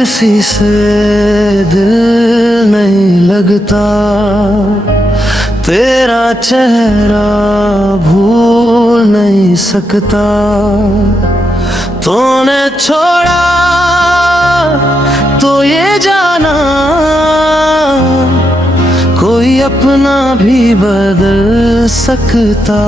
किसी से दिल नहीं लगता, तेरा चेहरा भूल नहीं सकता। तूने छोड़ा तो ये जाना कोई अपना भी बदल सकता।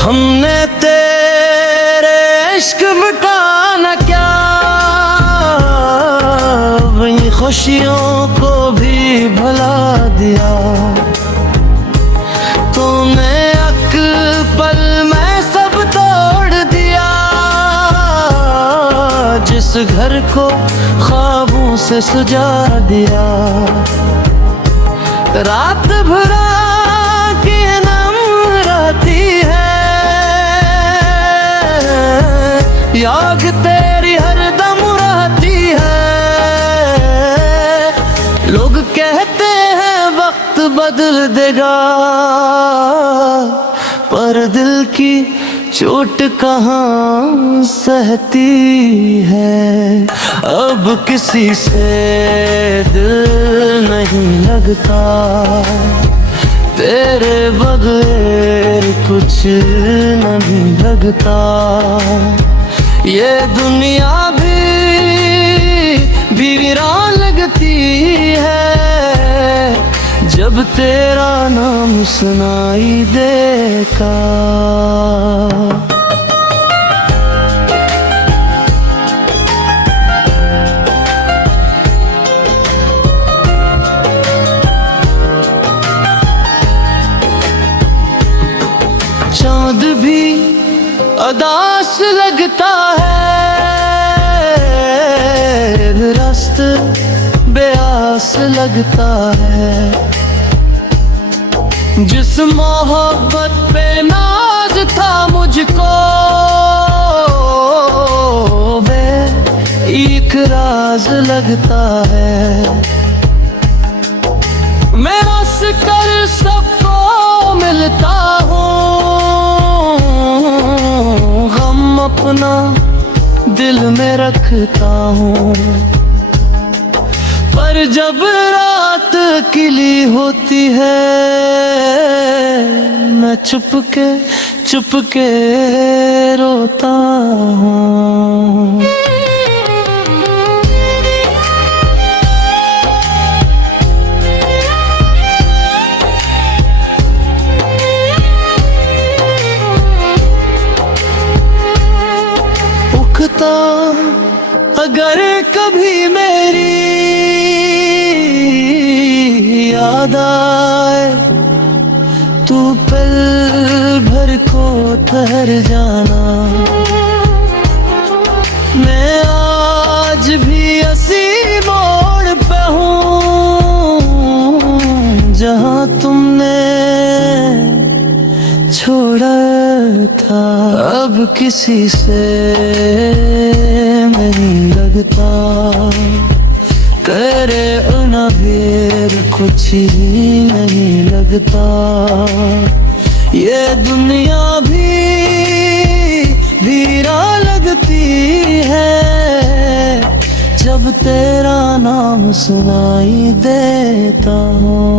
हमने तेरे इश्क में ना क्या, वही खुशियों को भी भुला दिया। तूने एक पल में सब तोड़ दिया, जिस घर को ख्वाबों से सजा दिया। रात भर की नम रहती है, याद तेरी हरदम रहती है। लोग कहते हैं वक्त बदल देगा, पर दिल की चोट कहाँ सहती है। अब किसी से दिल नहीं लगता, तेरे बगैर कुछ नहीं लगता। ये दुनिया भी वीरान लगती है, जब तेरा नाम सुनाई देगा। चाँद भी उदास लगता है, रास्त बेआस लगता है। जिस मोहब्बत पे नाज था मुझको, वे एक राज लगता है। मैं हंस कर सबको मिलता हूँ, गम अपना दिल में रखता हूँ। पर जब रात खिली होती है, मैं चुपके रोता हूँ। अगर कभी मेरी याद आए, तू पल भर को ठहर जाना। मैं आज भी उसी मोड़ पे हूँ, जहाँ तुमने छोड़ा था। अब किसी से नहीं लगता, तेरे अनावेर कुछ ही नहीं लगता। ये दुनिया भी वीरा लगती है, जब तेरा नाम सुनाई देता हूँ।